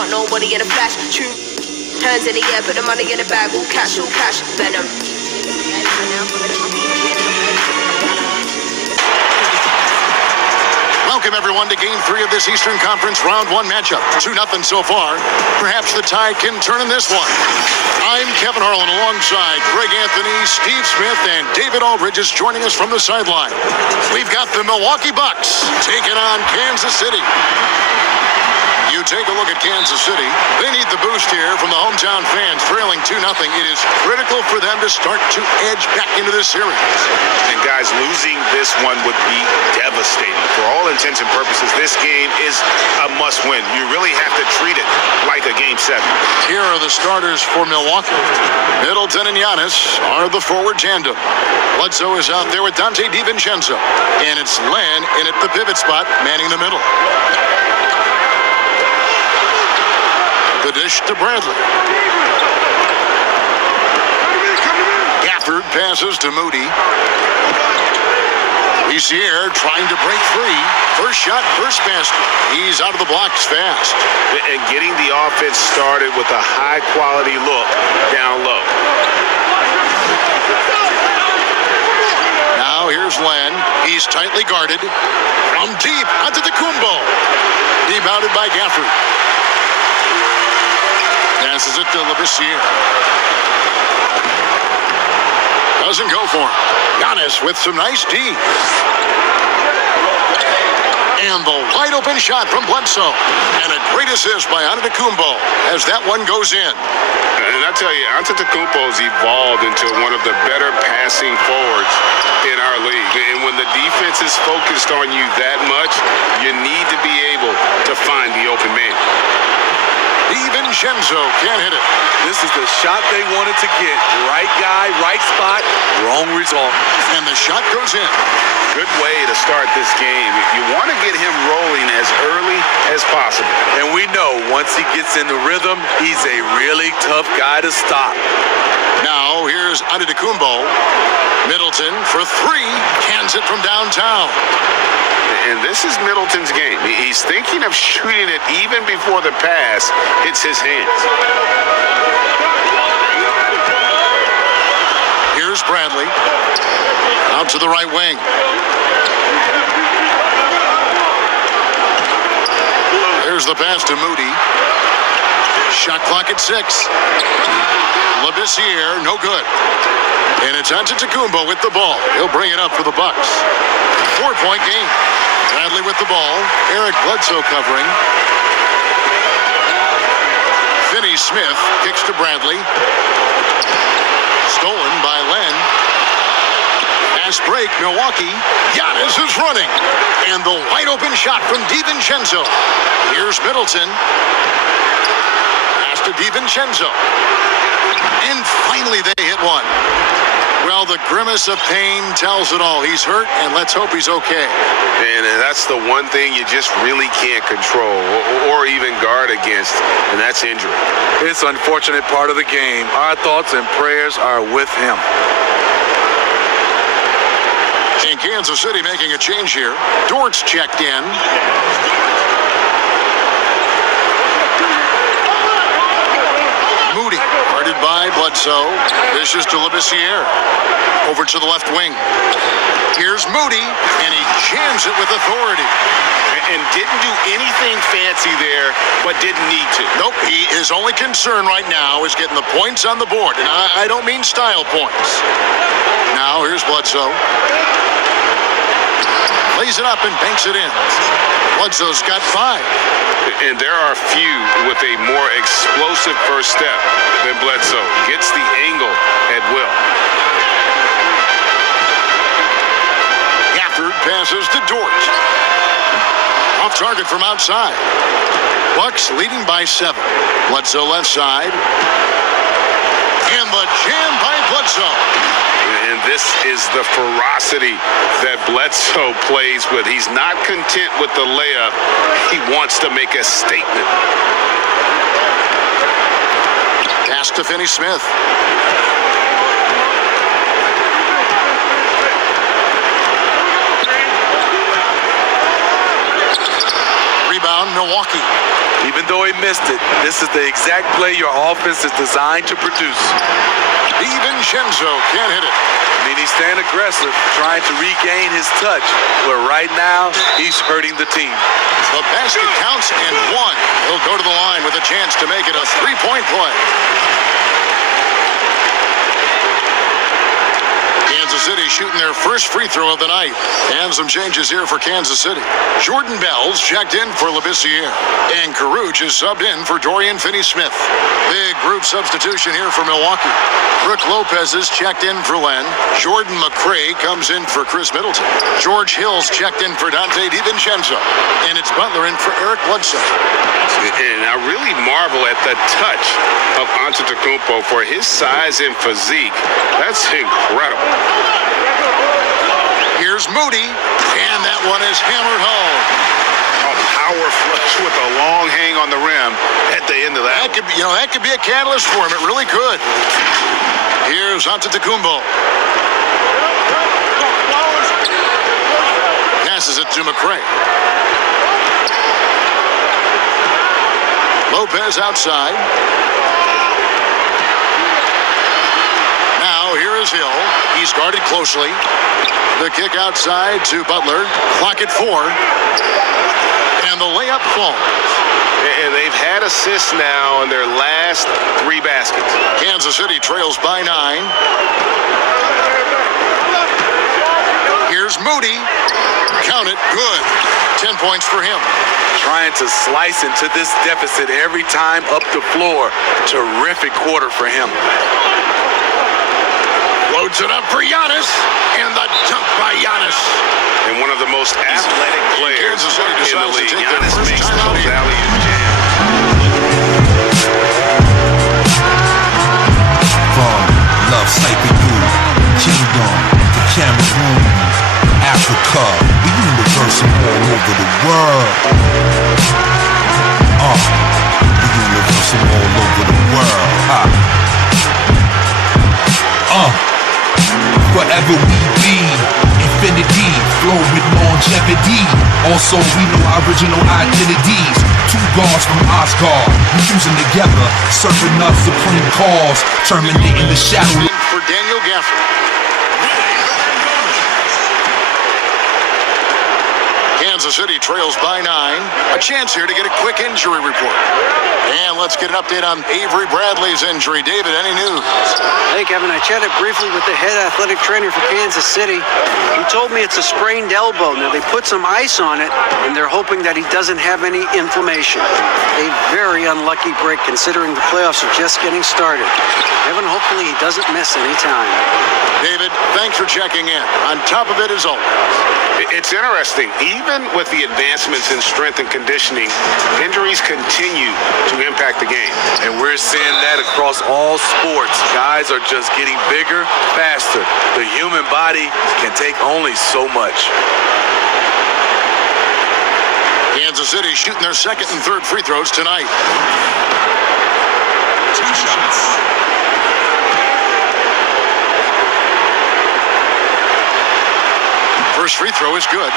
aren't nobody in a flash. True turns in the air, put the money in the bag. All cash, venom. Welcome, everyone, to Game 3 of this Eastern Conference Round 1 matchup. 2-0 so far. Perhaps the tide can turn in this one. I'm Kevin Harlan alongside Greg Anthony, Steve Smith, and David Aldridge is joining us from the sideline. We've got the Milwaukee Bucks taking on Kansas City. You take a look at Kansas City. They need the boost here from the hometown fans, trailing 2-0. It is critical for them to start to edge back into this series. And guys, losing this one would be devastating. For all intents and purposes, this game is a must-win. You really have to treat it like a Game 7. Here are the starters for Milwaukee. Middleton and Giannis are the forward tandem. Bledsoe is out there with Dante DiVincenzo. And it's Len in at the pivot spot, manning the middle. The dish to Bradley. Gafford passes to Moody. Easier trying to break free. First shot, first basket. He's out of the blocks fast. And getting the offense started with a high-quality look down low. Now here's Len. He's tightly guarded. From deep, Antetokounmpo. Rebounded by Gafford. Passes it to Labissiere. Doesn't go for him. Giannis with some nice D. And the wide open shot from Bledsoe. And a great assist by Antetokounmpo as that one goes in. And I tell you, Antetokounmpo's evolved into one of the better passing forwards in our league. And when the defense is focused on you that much, you need to be able to find the open man. DiVincenzo can't hit it. This is the shot they wanted to get. Right guy, right spot, wrong result. And the shot goes in. Good way to start this game. You want to get him rolling as early as possible. And we know once he gets in the rhythm, he's a really tough guy to stop. Now here's Antetokounmpo. Middleton for three. Cans it from downtown. And this is Middleton's game. He's thinking of shooting it even before the pass hits his hands. Here's Bradley. Out to the right wing. Here's the pass to Moody. Shot clock at 6. Labissiere, no good. And it's Antetokounmpo with the ball. He'll bring it up for the Bucks. 4-point game. Bradley with the ball. Eric Bledsoe covering. Finney-Smith kicks to Bradley. Stolen by Len. Fast break, Milwaukee. Giannis is running. And the wide open shot from DiVincenzo. Here's Middleton. Pass to DiVincenzo. And finally they hit one. Well, the grimace of pain tells it all. He's hurt, and let's hope he's okay. And that's the one thing you just really can't control or even guard against, and that's injury. It's an unfortunate part of the game. Our thoughts and prayers are with him. In Kansas City making a change here. Dort's checked in. Moody, guarded by Bledsoe. This is to Labissiere. Over to the left wing. Here's Moody, and he jams it with authority. And didn't do anything fancy there, but didn't need to. Nope, his only concern right now is getting the points on the board. And I don't mean style points. Now here's Bledsoe. Lays it up and banks it in. Bledsoe's got 5. And there are few with a more explosive first step than Bledsoe. Gets the angle at will. Gafford passes to Dort. Off target from outside. Bucks leading by 7. Bledsoe left side. And the jam by Bledsoe. And this is the ferocity that Bledsoe plays with. He's not content with the layup. He wants to make a statement. Pass to Finney-Smith. Rebound, Milwaukee. Even though he missed it, this is the exact play your offense is designed to produce. DiVincenzo can't hit it. I mean, he's staying aggressive, trying to regain his touch, but right now, he's hurting the team. The basket counts and one. He'll go to the line with a chance to make it a three-point play. Kansas City shooting their first free throw of the night. And some changes here for Kansas City. Jordan Bell's checked in for Labissiere. And Caruge is subbed in for Dorian Finney-Smith. Big group substitution here for Milwaukee. Brook Lopez is checked in for Len. Jordan McRae comes in for Chris Middleton. George Hill's checked in for Dante DiVincenzo. And it's Butler in for Eric Bledsoe. And I really marvel at the touch of Antetokounmpo for his size and physique. That's incredible. Here's Moody, and that one is hammered home. A power flush with a long hang on the rim at the end of that. That could be a catalyst for him. It really could. Here's Antetokounmpo. Passes it to McRae. Lopez outside. Now here is Hill. He's guarded closely. The kick outside to Butler. Clock at 4. And the layup falls. And they've had assists now in their last 3 baskets. Kansas City trails by 9. Here's Moody. Count it. Good. 10 points for him. Trying to slice into this deficit every time up the floor. Terrific quarter for him. Loads it up for Giannis, and the dunk by Giannis. And one of the most athletic players Kansas City in the decides to league. take their Giannis first makes timeout those here. alley-oop jams. From Love Cycle Kingdom to Cameroon, Africa, we universal all over the world. We universal all over the world. Wherever we be, infinity, flow with longevity. Also, we know our original identities. 2 gods from Asgard, we fusing together, serving us supreme cause, terminating the shadow. For Daniel Gafford. Kansas City trails by 9. A chance here to get a quick injury report. And let's get an update on Avery Bradley's injury. David, any news? Hey, Kevin, I chatted briefly with the head athletic trainer for Kansas City. He told me it's a sprained elbow. Now, they put some ice on it, and they're hoping that he doesn't have any inflammation. A very unlucky break, considering the playoffs are just getting started. Kevin, hopefully he doesn't miss any time. David, thanks for checking in. On top of it, as always. It's interesting. Even with the advancements in strength and conditioning, injuries continue to impact the game. And we're seeing that across all sports. Guys are just getting bigger, faster. The human body can take only so much. Kansas City shooting their second and third free throws tonight. 2 shots. First free throw is good.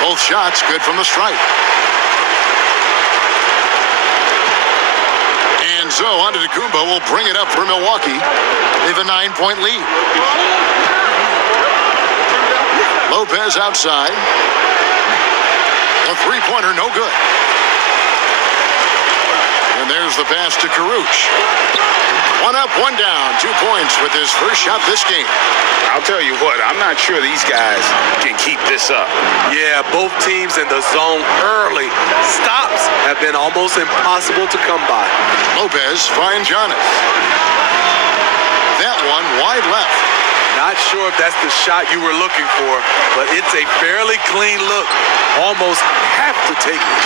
Both shots good from the stripe. And so Antetokounmpo will bring it up for Milwaukee. They have a 9-point lead. Lopez outside. A three-pointer, no good. And there's the pass to Caruge. 1 up, 1 down. 2 points with his first shot this game. I'll tell you what, I'm not sure these guys can keep this up. Yeah, both teams in the zone early. Stops have been almost impossible to come by. Lopez finds Giannis. That one wide left. Not sure if that's the shot you were looking for, but it's a fairly clean look. Almost have to take it.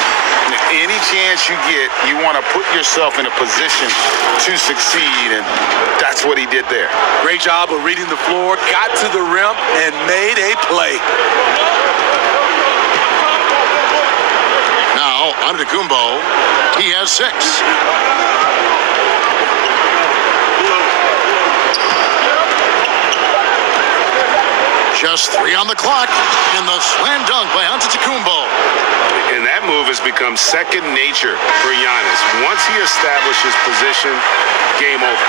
Any chance you get, you want to put yourself in a position to succeed, and that's what he did there. Great job of reading the floor, got to the rim, and made a play. Now Now, Antetokounmpo, he has 6. Just 3 on the clock, and the slam dunk by Antetokounmpo. And that move has become second nature for Giannis. Once he establishes position, game over.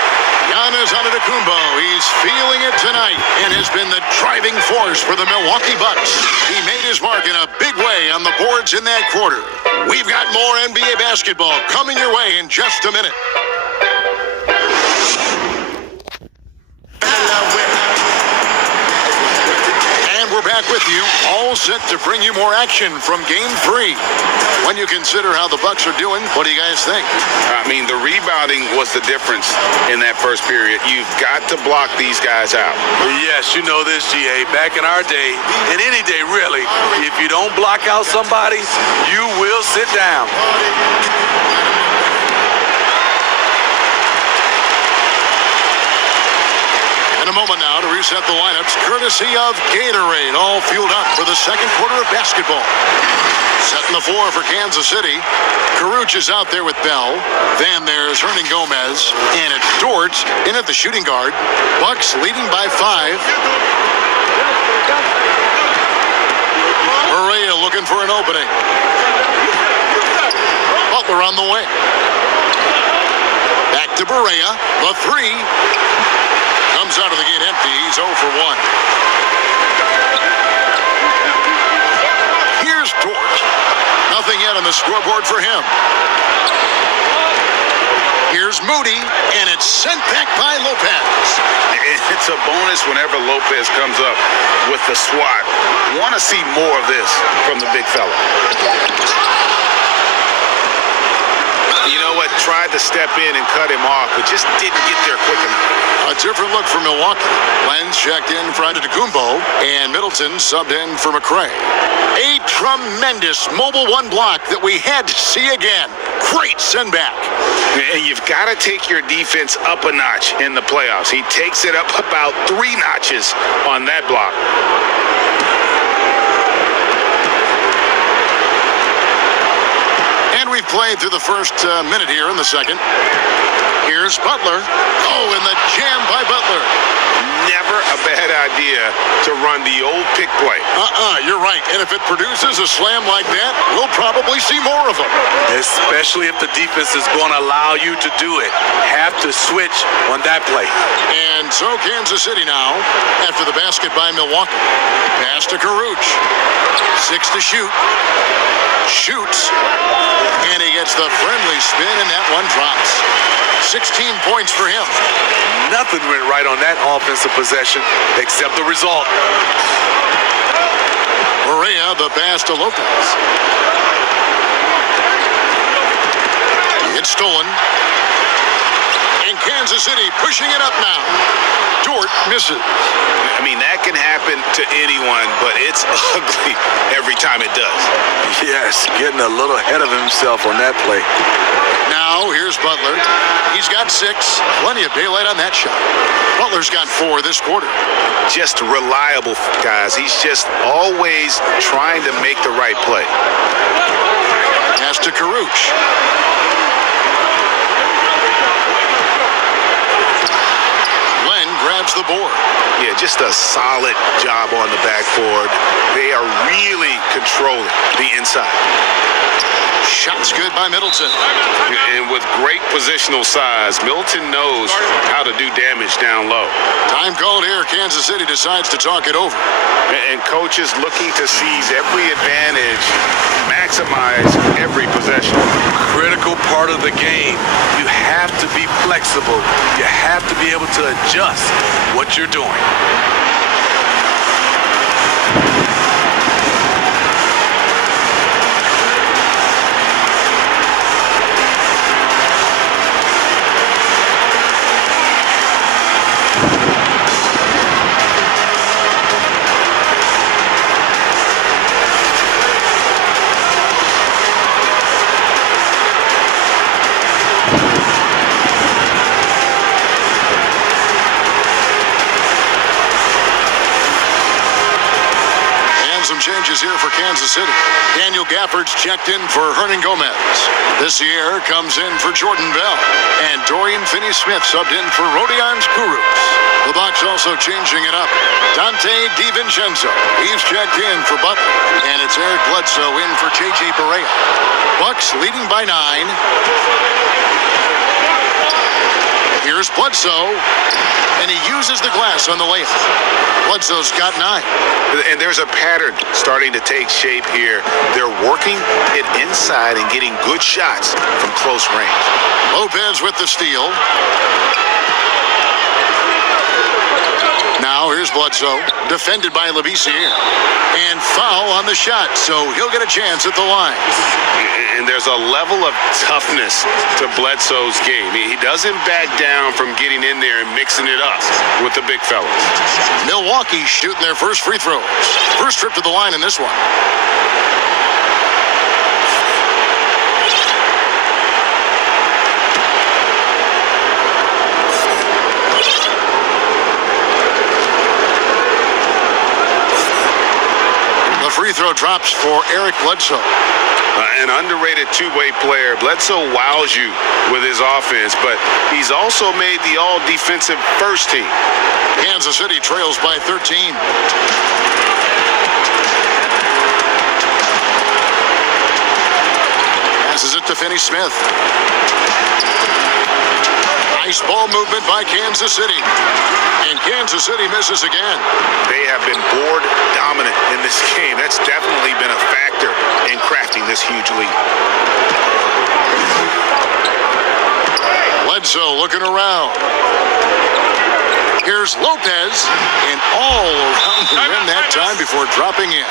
Giannis Antetokounmpo, he's feeling it tonight and has been the driving force for the Milwaukee Bucks. He made his mark in a big way on the boards in that quarter. We've got more NBA basketball coming your way in just a minute. We're back with you, all set to bring you more action from Game 3. When you consider how the Bucks are doing, what do you guys think? I mean, the rebounding was the difference in that first period. You've got to block these guys out. Yes, you know this, GA. Back in our day, and any day really, if you don't block out somebody, you will sit down. In a moment now to reset the lineups, courtesy of Gatorade, all fueled up for the second quarter of basketball. Setting the floor for Kansas City. Caruch is out there with Bell. Then there's Hernan Gomez. And it's Dort in at the shooting guard. Bucks leading by 5. Correa looking for an opening. Butler on the wing. Back to Correa. The 3. Comes out of the gate empty. He's 0 for 1. Here's Dort. Nothing yet on the scoreboard for him. Here's Moody, and it's sent back by Lopez. It's a bonus whenever Lopez comes up with the swat. Want to see more of this from the big fella. You know what? Tried to step in and cut him off, but just didn't get there quick enough. A different look for Milwaukee. Lenz checked in for Antetokounmpo, and Middleton subbed in for McRae. A tremendous mobile 1 block that we had to see again. Great send back. And you've got to take your defense up a notch in the playoffs. He takes it up about 3 notches on that block. We've played through the first minute here in the second. Here's Butler. Oh, and the jam by Butler. Never a bad idea to run the old pick play. You're right. And if it produces a slam like that, we'll probably see more of them. Especially if the defense is going to allow you to do it. Have to switch on that play. And so Kansas City now, after the basket by Milwaukee. Pass to Caruch. 6 to shoot. Shoots. And he gets the friendly spin, and that one drops. 16 points for him. Nothing went right on that offensive possession except the result. Correa, the pass to Lopez. It's stolen. And Kansas City pushing it up now. Dort misses. I mean, that can happen to anyone, but it's ugly every time it does. Yes, getting a little ahead of himself on that play. Now, here's Butler. He's got 6. Plenty of daylight on that shot. Butler's got 4 this quarter. Just reliable, guys. He's just always trying to make the right play. Pass to Caruch. Grabs the board. Yeah, just a solid job on the backboard. They are really controlling the inside. Shot's good by Middleton. And with great positional size, Middleton knows how to do damage down low. Time called here. Kansas City decides to talk it over. And coach is looking to seize every advantage, maximize every possession. Critical part of the game. You have to be flexible. You have to be able to adjust what you're doing. some changes here for Kansas City. Daniel Gafford's checked in for Hernan Gomez. This year comes in for Jordan Bell. And Dorian Finney-Smith subbed in for Rodions Kurucs. The Bucs also changing it up. Dante DiVincenzo, he's checked in for Butler. And it's Eric Bledsoe in for J.J. Barea. Bucs leading by 9. Here's Bledsoe, and he uses the glass on the layup. Bledsoe's got 9. And there's a pattern starting to take shape here. They're working it inside and getting good shots from close range. Lopez with the steal. Now here's Bledsoe, defended by Labissiere. And foul on the shot, so he'll get a chance at the line. And there's a level of toughness to Bledsoe's game. He doesn't back down from getting in there and mixing it up with the big fellas. Milwaukee shooting their first free throws. First trip to the line in this one. The free throw drops for Eric Bledsoe. An underrated two-way player. Bledsoe wows you with his offense, but he's also made the all-defensive first team. Kansas City trails by 13. Passes it to Finney-Smith. Nice ball movement by Kansas City. And Kansas City misses again. They have been board dominant in this game. That's definitely been a factor in crafting this huge lead. Bledsoe looking around. Here's Lopez, and all around the rim that time before dropping in.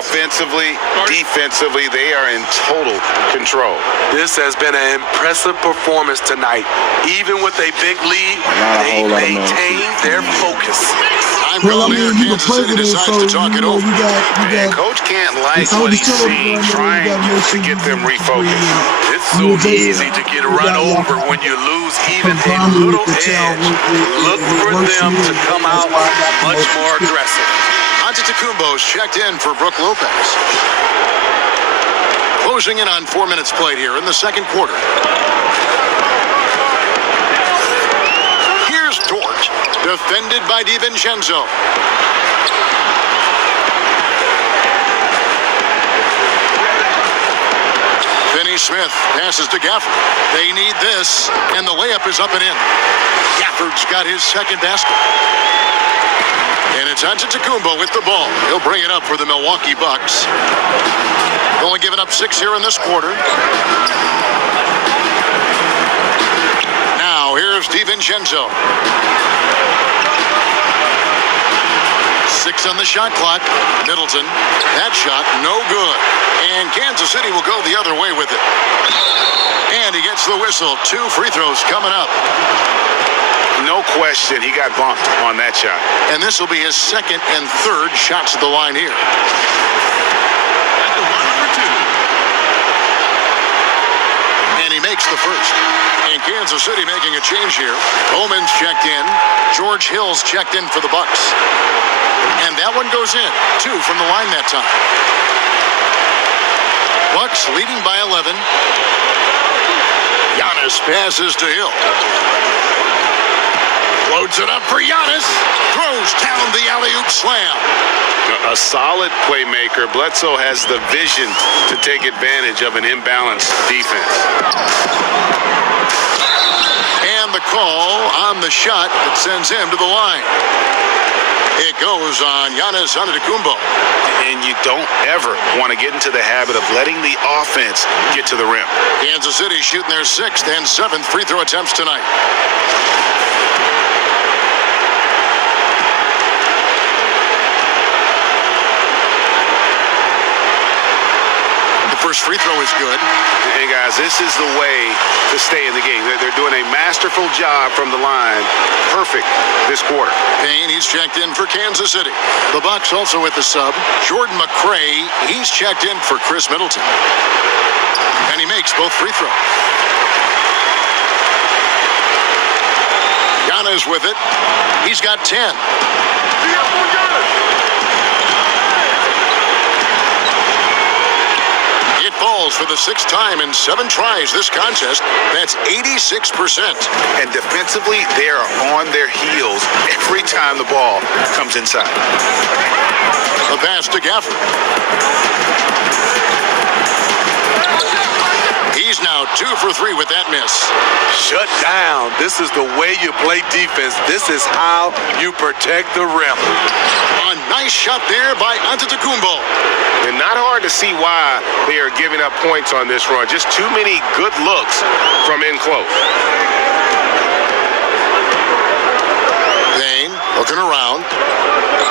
Offensively, defensively, they are in total control. This has been an impressive performance tonight. Even with a big lead, they maintain their focus. I'm going there. Kansas City decides to talk it over. And Coach can't like what he's seeing, trying to get them refocused. It's so easy to get run over when you lose even a little edge. Look for them to come out much more aggressive. Antetokounmpo's checked in for Brook Lopez. Closing in on 4 minutes played here in the second quarter. Here's Dort, defended by DiVincenzo. Finney-Smith passes to Gafford. They need this, and the layup is up and in. Gafford's got his second basket. And it's Antetokounmpo with the ball. He'll bring it up for the Milwaukee Bucks. Only given up 6 here in this quarter. Now here's DiVincenzo. 6 on the shot clock. Middleton. That shot no good. And Kansas City will go the other way with it. And he gets the whistle. 2 free throws coming up. No question, he got bumped on that shot. And this will be his second and third shots at the line here. And he makes the first. And Kansas City making a change here. Bowman's checked in. George Hill's checked in for the Bucks. And that one goes in. 2 from the line that time. Bucks leading by 11. Giannis passes to Hill. Loads it up for Giannis. Throws down the alley-oop slam. A solid playmaker. Bledsoe has the vision to take advantage of an imbalanced defense. And the call on the shot that sends him to the line. It goes on Giannis Antetokounmpo. And you don't ever want to get into the habit of letting the offense get to the rim. Kansas City shooting their 6th and 7th free throw attempts tonight. First free throw is good. Hey guys, this is the way to stay in the game. They're doing a masterful job from the line. Perfect this quarter. Payne, he's checked in for Kansas City. The Bucks also with the sub. Jordan McRae, he's checked in for Chris Middleton. And he makes both free throws. Giannis with it. He's got 10. falls for the 6th time in 7 tries this contest. That's 86%. And defensively, they are on their heels every time the ball comes inside. The pass to Gafford. He's now 2 for 3 with that miss. Shut down. This is the way you play defense. This is how you protect the rim. A nice shot there by Antetokounmpo. And not hard to see why they are giving up points on this run. Just too many good looks from in close. Payne looking around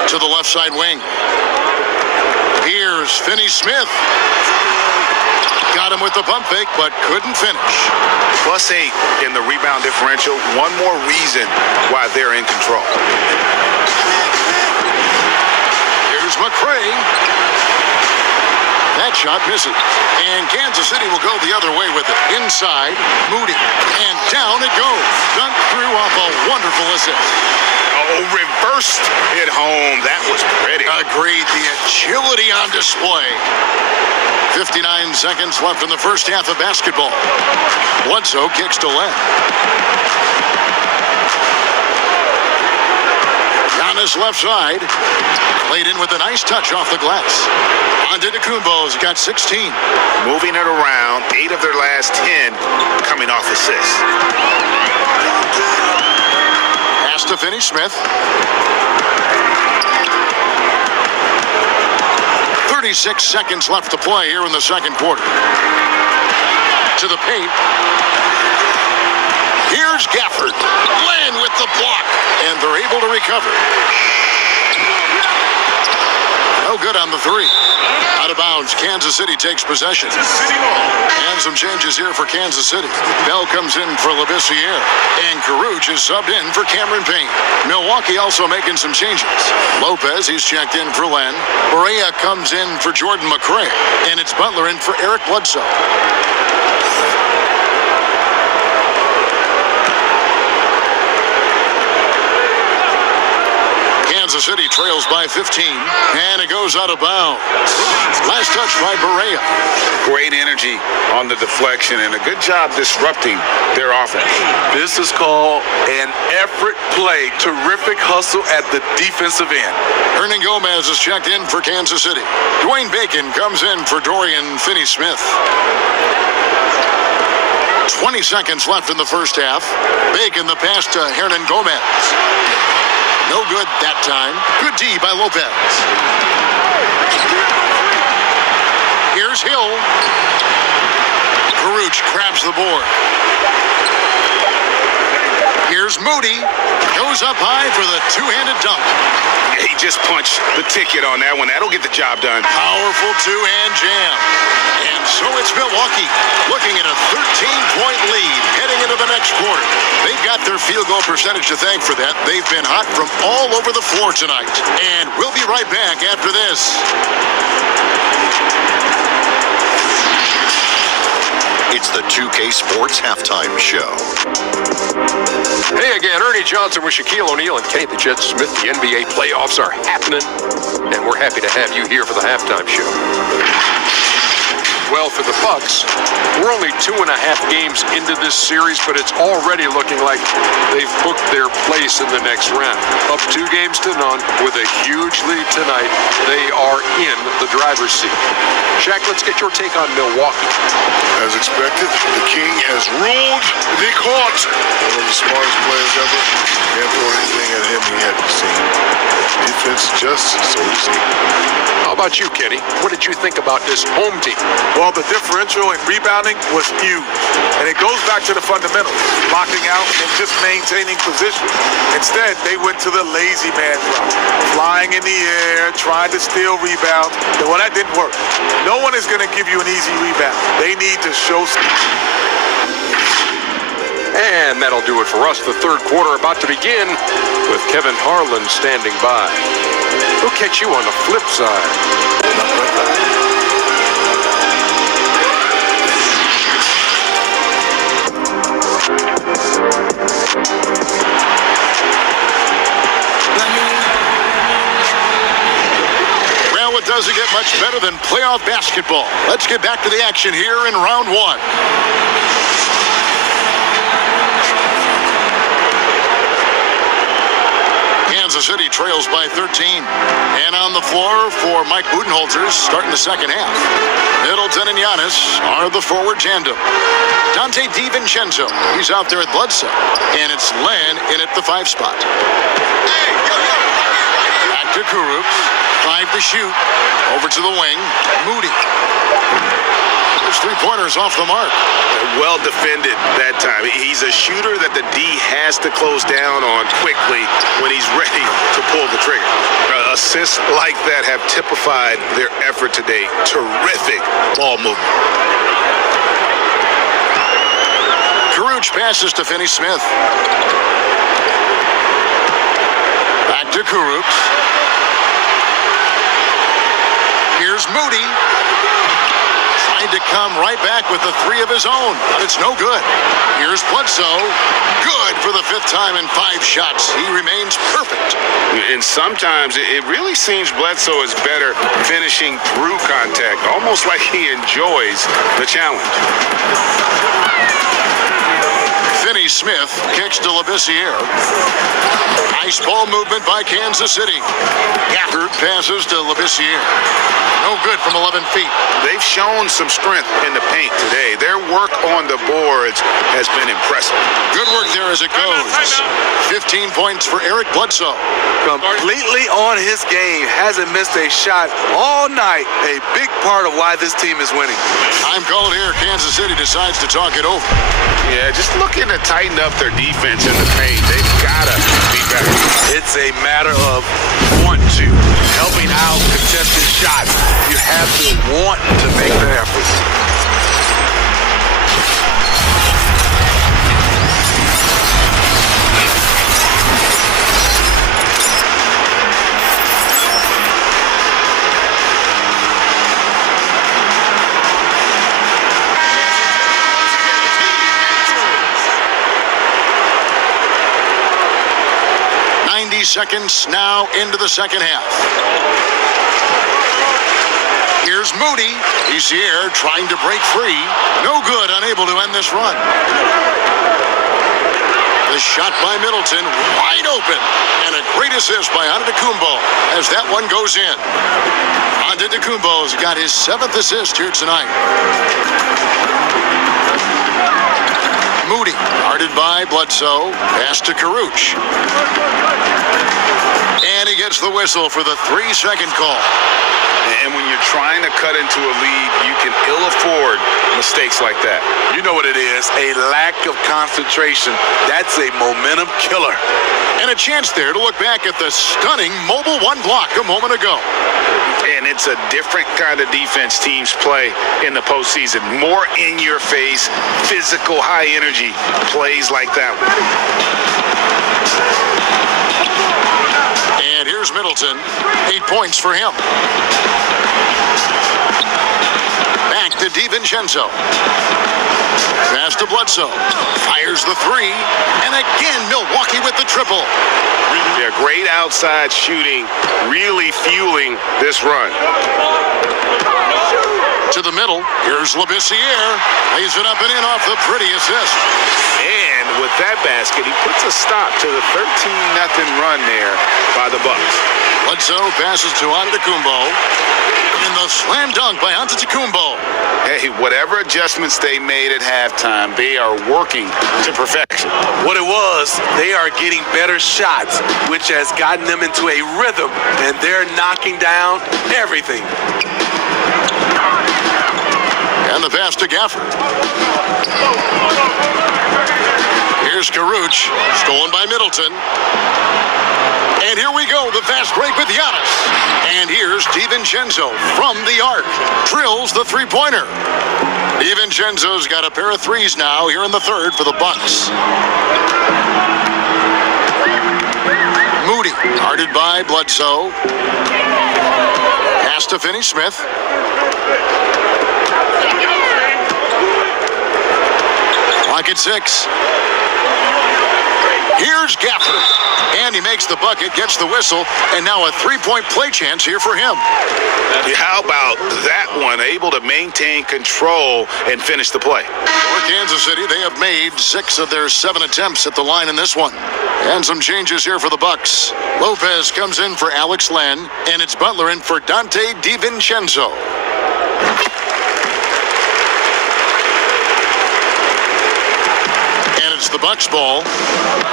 to the left side wing. Here's Finney-Smith. Got him with the pump fake, but couldn't finish. +8 in the rebound differential. One more reason why they're in control. Here's McCray. That shot misses. And Kansas City will go the other way with it. Inside, Moody. And down it goes. Dunked through off a wonderful assist. Oh, reversed it home. That was pretty. Agreed. The agility on display. 59 seconds left in the first half of basketball. Bledsoe kicks to Len. On his left side. Played in with a nice touch off the glass. Antetokounmpo's got 16. Moving it around. 8 of their last 10 coming off assists. Pass to Finney-Smith. 36 seconds left to play here in the second quarter. To the paint. Here's Gafford. Len with the block. And they're able to recover. No good on the 3. Out of bounds. Kansas City takes possession. And some changes here for Kansas City. Bell comes in for Labissiere. And Caruch is subbed in for Cameron Payne. Milwaukee also making some changes. Lopez, he's checked in for Len. Barea comes in for Jordan McCray. And it's Butler in for Eric Bledsoe. Kansas City trails by 15, and it goes out of bounds. Last touch by Barea. Great energy on the deflection and a good job disrupting their offense. This is called an effort play. Terrific hustle at the defensive end. Hernan Gomez is checked in for Kansas City. Dwayne Bacon comes in for Dorian Finney-Smith. 20 seconds left in the first half. Bacon the pass to Hernan Gomez. No good that time. Good D by Lopez. Here's Hill. Caruch grabs the board. Here's Moody. Goes up high for the two-handed dunk. He just punched the ticket on that one. That'll get the job done. Powerful two-hand jam. And so it's Milwaukee looking at a 13-point lead heading into the next quarter. They've got their field goal percentage to thank for that. They've been hot from all over the floor tonight. And we'll be right back after this. It's the 2K Sports Halftime Show. Hey again, Ernie Johnson with Shaquille O'Neal and Kenny the Jet Smith. The NBA playoffs are happening, and we're happy to have you here for the halftime show. Well, for the Bucks, we're only 2.5 games into this series, but it's already looking like they've booked their place in the next round. Up 2 games to none with a huge lead tonight. They are in the driver's seat. Shaq, let's get your take on Milwaukee. As expected, the King has ruled the court. One of the smartest players ever. Can't throw anything at him he hadn't seen. Defense just so easy. How about you, Kenny? What did you think about this home team? Well, the differential in rebounding was huge. And it goes back to the fundamentals, blocking out and just maintaining position. Instead, they went to the lazy man route, flying in the air, trying to steal rebounds. Well, that didn't work. No one is going to give you an easy rebound. They need to show some. And that'll do it for us. The third quarter about to begin with Kevin Harlan standing by. We'll catch you on the flip side. doesn't get much better than playoff basketball. Let's get back to the action here in round one. Kansas City trails by 13. And on the floor for Mike Budenholzer starting the second half. Middleton and Giannis are the forward tandem. Dante DiVincenzo, he's out there at Bledsoe. And it's Len in at the 5 spot. Back to Kurucs. 5 to shoot. Over to the wing. Moody. There's 3-pointers off the mark. Well defended that time. He's a shooter that the D has to close down on quickly when he's ready to pull the trigger. Assists like that have typified their effort today. Terrific ball movement. Kurucs passes to Finney-Smith. Back to Kurucs. Here's Moody. Trying to come right back with the 3 of his own, but it's no good. Here's Bledsoe. Good for the 5th time in 5 shots. He remains perfect. And sometimes it really seems Bledsoe is better finishing through contact, almost like he enjoys the challenge. Finney-Smith kicks to Labissiere. Nice ball movement by Kansas City. Gafford passes to Labissiere. No good from 11 feet. They've shown some strength in the paint today. Their work on the boards has been impressive. Good work there as it goes. 15 points for Eric Bledsoe. Completely on his game. Hasn't missed a shot all night. A big part of why this team is winning. Time called here. Kansas City decides to talk it over. Yeah, just looking to tighten up their defense in the paint. They've got to be better. It's a matter of want to. Helping out contested shots. You have to want to make the effort. Seconds now into the second half. Here's Moody. Labissiere trying to break free. No good, unable to end this run. The shot by Middleton, wide open. And a great assist by Antetokounmpo as that one goes in. Antetokounmpo's got his 7th assist here tonight. Moody, guarded by Bledsoe. Pass to Kurucs. And he gets the whistle for the 3-second call. And when you're trying to cut into a lead, you can ill afford mistakes like that. You know what it is, a lack of concentration. That's a momentum killer. And a chance there to look back at the stunning mobile 1 block a moment ago. And it's a different kind of defense teams play in the postseason. More in your face, physical, high energy plays like that one. And here's Middleton. 8 points for him. Back to DiVincenzo. Pass to Bledsoe. Fires the 3. And again, Milwaukee with the triple. Yeah, great outside shooting, really fueling this run. To the middle. Here's Labissiere. Lays it up and in off the pretty assist. And with that basket, he puts a stop to the 13-0 run there by the Bucks. Bledsoe passes to Antetokounmpo. And the slam dunk by Antetokounmpo. Hey, whatever adjustments they made at halftime, they are working to perfection. What it was, they are getting better shots, which has gotten them into a rhythm, and they're knocking down everything. And the pass to Gafford. Here's Kurucs, stolen by Middleton. And here we go, the fast break with Giannis. And here's DiVincenzo from the arc. Drills the 3-pointer. DiVincenzo's got a pair of 3s now here in the 3rd for the Bucks. Moody, guarded by Bledsoe. Pass to Finney-Smith. Clock at 6. Here's Gafford. And he makes the bucket, gets the whistle, and now a three-point play chance here for him. How about that one? Able to maintain control and finish the play. For Kansas City, they have made 6 of their 7 attempts at the line in this one. And some changes here for the Bucks. Lopez comes in for Alex Len, and it's Butler in for Dante DiVincenzo. And it's the Bucks ball.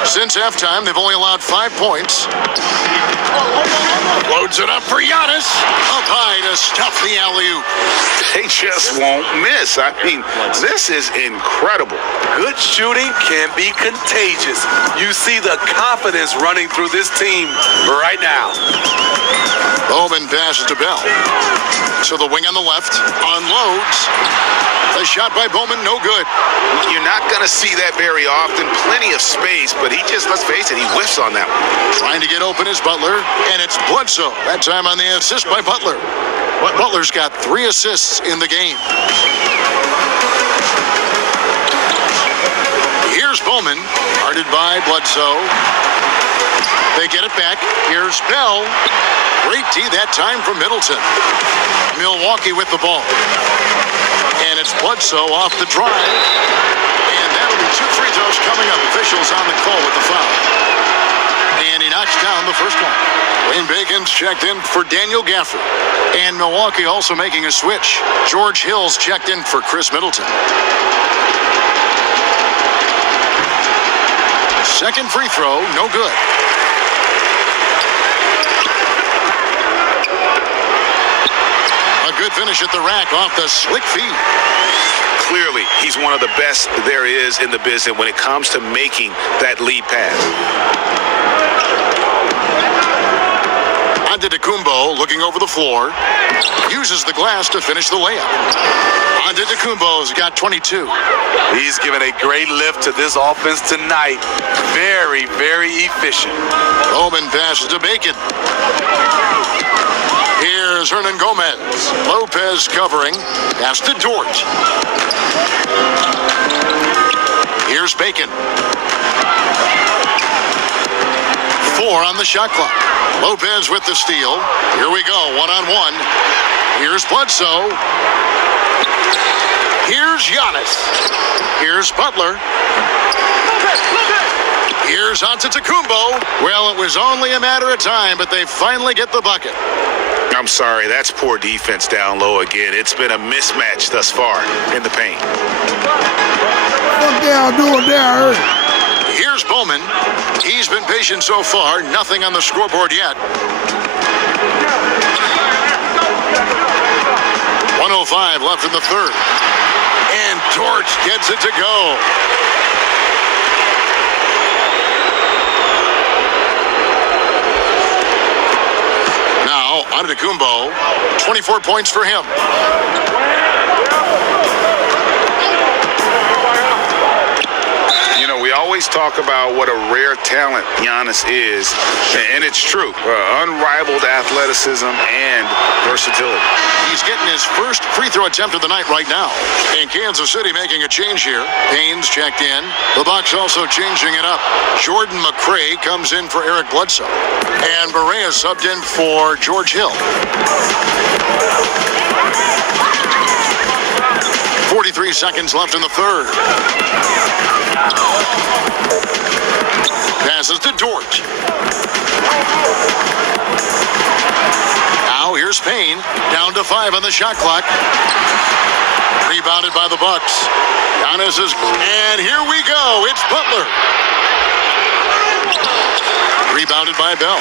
Since halftime, they've only allowed 5 points. Loads it up for Giannis. Up high to stuff the alley-oop. They just won't miss. I mean, this is incredible. Good shooting can be contagious. You see the confidence running through this team right now. Bowman passes to Bell. So the wing on the left unloads. The shot by Bowman, no good. You're not going to see that very often. Plenty of space, but he just, let's face it, he whiffs on that one. Trying to get open is Butler, and it's Bledsoe. That time on the assist by Butler. But Butler's got 3 assists in the game. Here's Bowman, guarded by Bledsoe. They get it back. Here's Bell. Great D that time from Middleton. Milwaukee with the ball. And it's Bledsoe off the drive. And that'll be 2 free throws coming up. Officials on the call with the foul. And he knocks down the first one. Wayne Bacon's checked in for Daniel Gafford. And Milwaukee also making a switch. George Hill's checked in for Chris Middleton. Second free throw, no good. A good finish at the rack off the slick feed. Clearly, he's one of the best there is in the business when it comes to making that lead pass. Antetokounmpo looking over the floor. Uses the glass to finish the layup. Antetokounmpo's got 22. He's given a great lift to this offense tonight. Very, very efficient. Bowman passes to Bacon. Here's Hernan Gomez. Lopez covering. Pass to Dort. Here's Bacon. 4 on the shot clock. Lopez with the steal. Here we go, 1-on-1. Here's Bledsoe. Here's Giannis. Here's Butler. Here's Antetokounmpo. Well, it was only a matter of time, but they finally get the bucket. I'm sorry, that's poor defense down low again. It's been a mismatch thus far in the paint. What they are doing there? Here's Bowman. He's been patient so far. Nothing on the scoreboard yet. 1:05 left in the third. And Torch gets it to go. Now, Antetokounmpo, 24 points for him. You know, we always talk about what a rare talent Giannis is, and it's true. Unrivaled athleticism and versatility. He's getting his first free throw attempt of the night right now. And Kansas City making a change here. Haynes checked in. The Bucks also changing it up. Jordan McRae comes in for Eric Bledsoe. And Barea subbed in for George Hill. 43 seconds left in the third. Passes to Dort. Now here's Payne. Down to 5 on the shot clock. Rebounded by the Bucks. Giannis is... And here we go. It's Butler. Rebounded by Bell.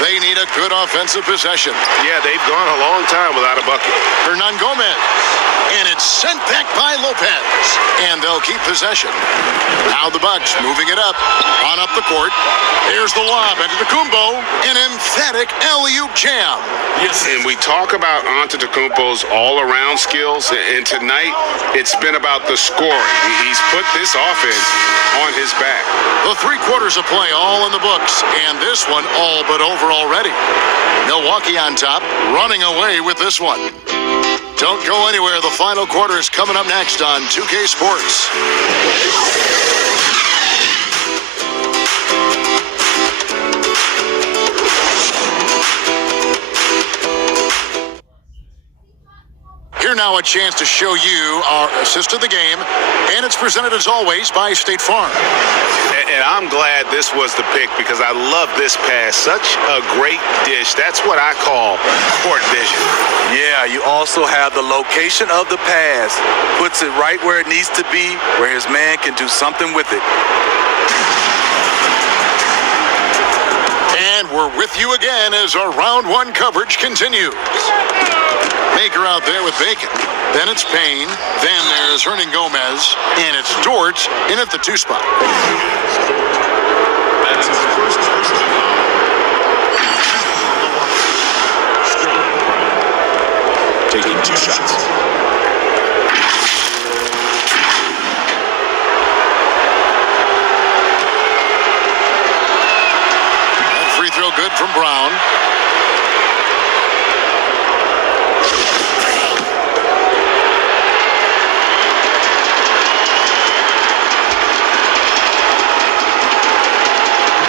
They need a good offensive possession. Yeah, they've gone a long time without a bucket. Hernan Gomez. And it's sent back by Lopez. And they'll keep possession. Now the Bucks moving it up. On up the court. There's the lob. Antetokounmpo. An emphatic alley-oop jam. Yes. And we talk about Antetokounmpo's all-around skills. And tonight, it's been about the scoring. He's put this offense on his back. The 3 quarters of play all in the books. And this one all but over already. Milwaukee on top. Running away with this one. Don't go anywhere. The final quarter is coming up next on 2K Sports. now a chance to show you our assist of the game, and it's presented as always by State Farm. And I'm glad this was the pick because I love this pass. Such a great dish. That's what I call court vision. Yeah, you also have the location of the pass. Puts it right where it needs to be, where his man can do something with it. And we're with you again as our round one coverage continues. Maker out there with Bacon. Then it's Payne. Then there's Hernan Gomez. And it's Dort in at the 2 spot. Taking 2 shots. Free throw good from Brown.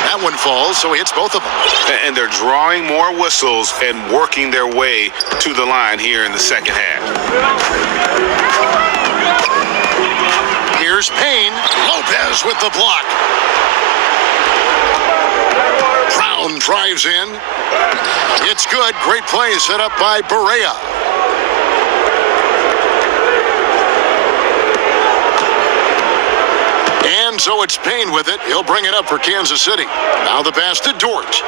That one falls, so he hits both of them. And they're drawing more whistles and working their way to the line here in the second half. Here's Payne. Lopez with the block. Brown drives in. It's good. Great play set up by Barea. And so it's Payne with it. He'll bring it up for Kansas City. Now the pass to Dort.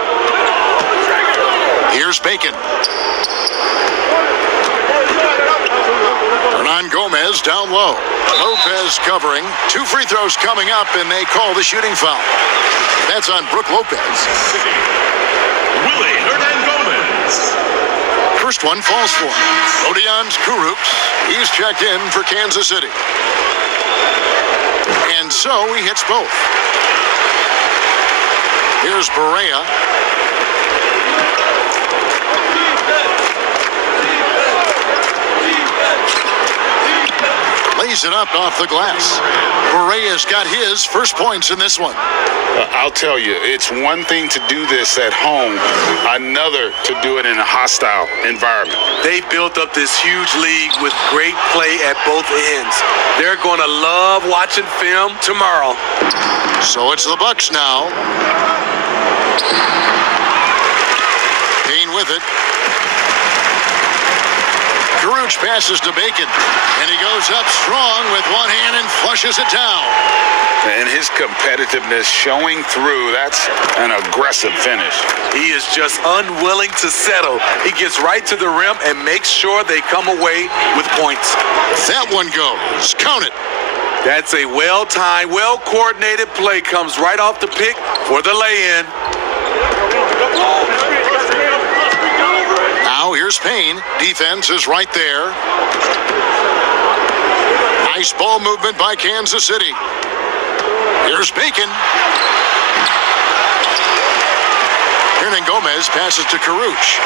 Here's Bacon. Hernan Gomez down low. Lopez covering. 2 free throws coming up, and they call the shooting foul. That's on Brook Lopez. Willie Hernan Gomez. First one falls for him. Odions Kurucs. He's checked in for Kansas City. And so he hits both. Here's Barea. Lays it up off the glass. Barea's got his first points in this one. I'll tell you, it's one thing to do this at home, another to do it in a hostile environment. They built up this huge league with great play at both ends. They're going to love watching film tomorrow. So it's the Bucks now. Payne with it. Kurucs passes to Bacon, and he goes up strong with one hand and flushes it down. And his competitiveness showing through. That's an aggressive finish. He is just unwilling to settle. He gets right to the rim and makes sure they come away with points. That one goes. Count it. That's a well-timed, well-coordinated play. Comes right off the pick for the lay-in. Now here's Payne. Defense is right there. Nice ball movement by Kansas City. Here's Bacon. Hernan Gomez passes to Kurucs.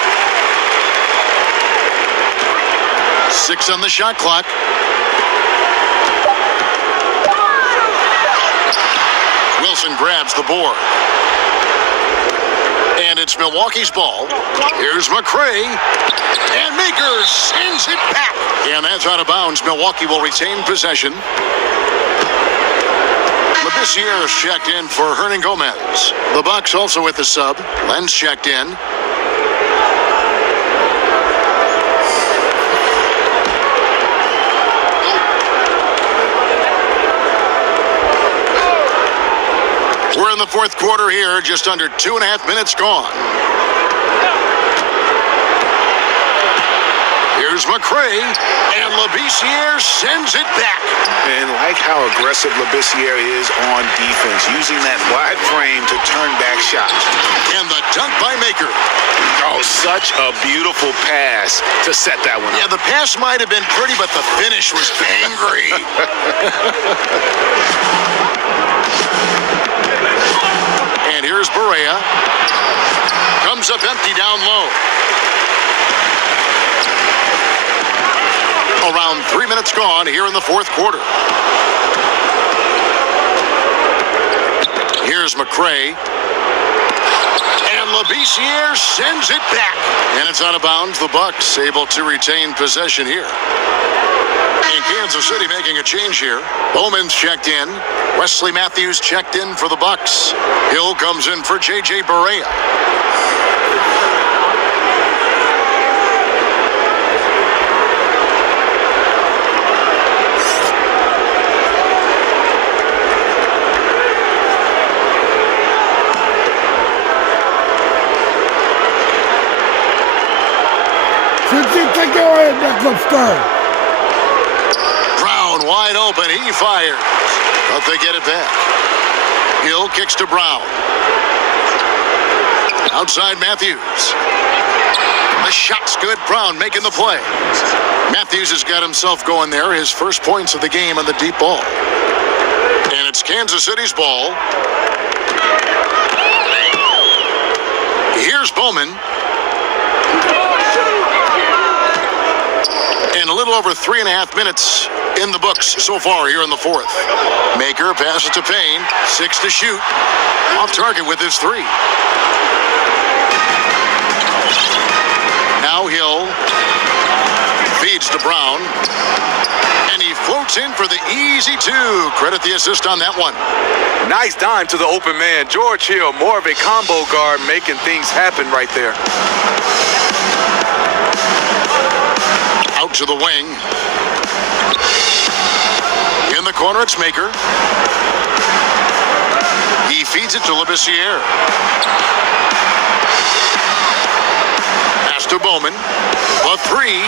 6 on the shot clock. Wilson grabs the board. And it's Milwaukee's ball. Here's McCray. And Maker sends it back. And that's out of bounds. Milwaukee will retain possession. Labissiere is checked in for Hernan Gomez. The Bucks also with the sub. Lenz checked in. We're in the fourth quarter here, just under 2.5 minutes gone. Here's McCray, and Labissiere sends it back. And like how aggressive Labissiere is on defense, using that wide frame to turn back shots. And the dunk by Maker. Oh, such a beautiful pass to set that one up. Yeah, the pass might have been pretty, but the finish was angry. And here's Barea. Comes up empty down low. Around 3 minutes gone here in the fourth quarter. Here's McCray. And And Labissiere sends it back. And it's out of bounds. The Bucks able to retain possession here. And Kansas City making a change here. Bowman's checked in. Wesley Matthews checked in for the Bucks. Hill comes in for J.J. Barea. Brown wide open. He fires. But they get it back. Hill kicks to Brown. Outside Matthews. The shot's good. Brown making the play. Matthews has got himself going there. His first points of the game on the deep ball. And it's Kansas City's ball. Here's Bowman. And a little over 3.5 minutes in the books so far here in the fourth. Maker passes to Payne. 6 to shoot. Off target with his 3. Now Hill feeds to Brown. And he floats in for the easy 2. Credit the assist on that one. Nice dime to the open man. George Hill, more of a combo guard, making things happen right there. Out to the wing. In the corner, it's Maker. He feeds it to Labissiere. Pass to Bowman. A 3.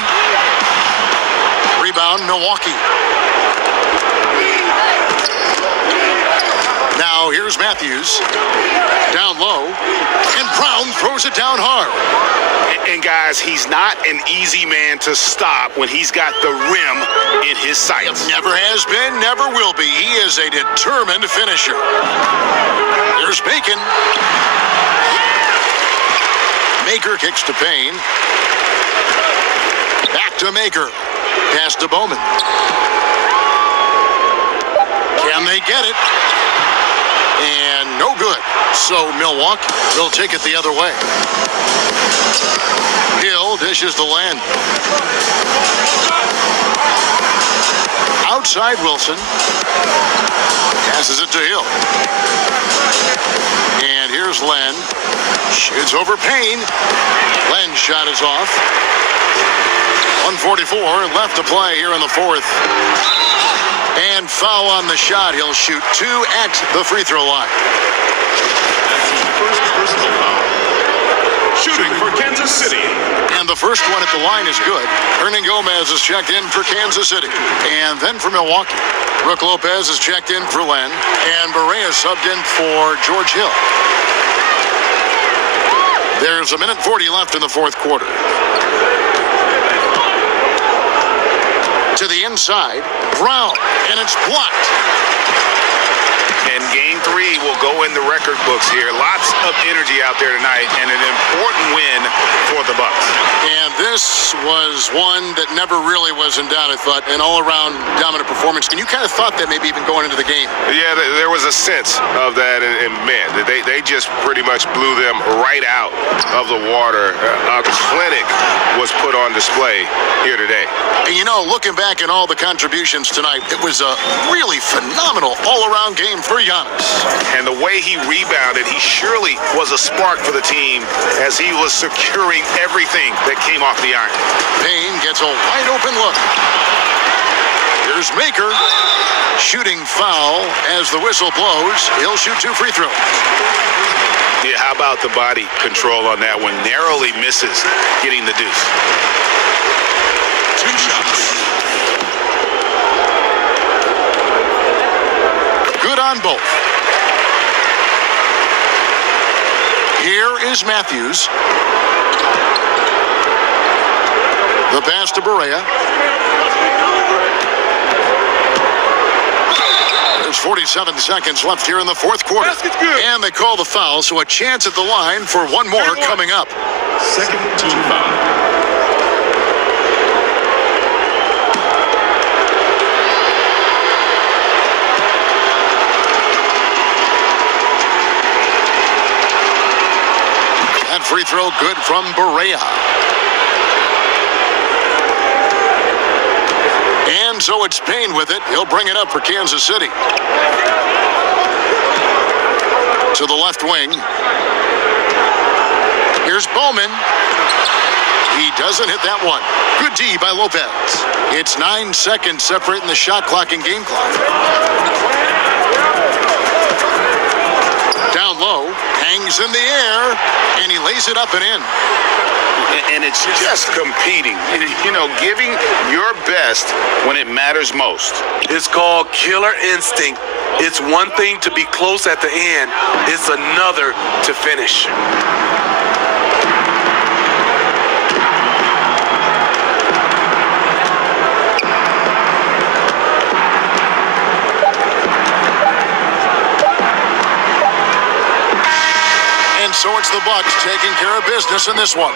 Rebound, Milwaukee. Now here's Matthews. Down low. And Brown throws it down hard. And guys, he's not an easy man to stop when he's got the rim in his sights. Never has been, never will be. He is a determined finisher. There's Bacon. Maker kicks to Payne. Back to Maker. Pass to Bowman. Can they get it? And no good. So Milwaukee will take it the other way. Hill dishes to Len. Outside Wilson. Passes it to Hill. And here's Len. Shoots over Payne. Len's shot is off. 1:44 left to play here in the fourth. And foul on the shot. He'll shoot 2 at the free throw line. That's his first personal foul. Shooting for Kansas City. And the first one at the line is good. Hernan Gomez is checked in for Kansas City. And then for Milwaukee. Brook Lopez is checked in for Len. And Barea subbed in for George Hill. There's 1:40 left in the fourth quarter. To the inside, Brown, and it's blocked. And game 3 will go in the record books here. Lots of energy out there tonight, and an important win for the Bucks. And this was one that never really was in doubt, I thought, an all-around dominant performance. And you kind of thought that maybe even going into the game. Yeah, there was a sense of that, and man, they just pretty much blew them right out of the water. A clinic was put on display here today. And you know, looking back at all the contributions tonight, it was a really phenomenal all-around game for Giannis. And the way he rebounded, he surely was a spark for the team as he was securing everything that came off the iron. Payne gets a wide open look. Here's Maker. Shooting foul as the whistle blows. He'll shoot 2 free throws. Yeah, how about the body control on that one? Narrowly misses getting the deuce. 2 shots. Good on both. Here is Matthews. The pass to Barea. There's 47 seconds left here in the fourth quarter. And they call the foul, so a chance at the line for one more coming up. Second team foul. free throw good from Berea. And so it's Payne with it. He'll bring it up for Kansas City. To the left wing. Here's Bowman. He doesn't hit that one. Good D by Lopez. It's 9 seconds separating the shot clock and game clock. Down low, hangs in the air, and he lays it up and in. And it's just competing, giving your best when it matters most. It's called killer instinct. It's one thing to be close at the end. It's another to finish. So it's the Bucks taking care of business in this one.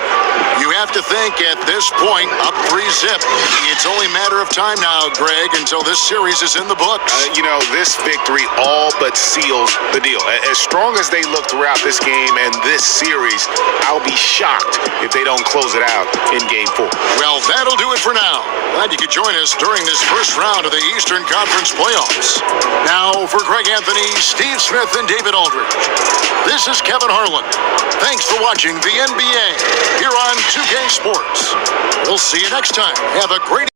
You have to think at this point, up 3-zip. It's only a matter of time now, Greg, until this series is in the books. This victory all but seals the deal. As strong as they look throughout this game and this series, I'll be shocked if they don't close it out in Game 4. Well, that'll do it for now. Glad you could join us during this first round of the Eastern Conference playoffs. Now, for Greg Anthony, Steve Smith, and David Aldridge, this is Kevin Harlan. Thanks for watching the NBA here on 2K Sports. We'll see you next time. Have a great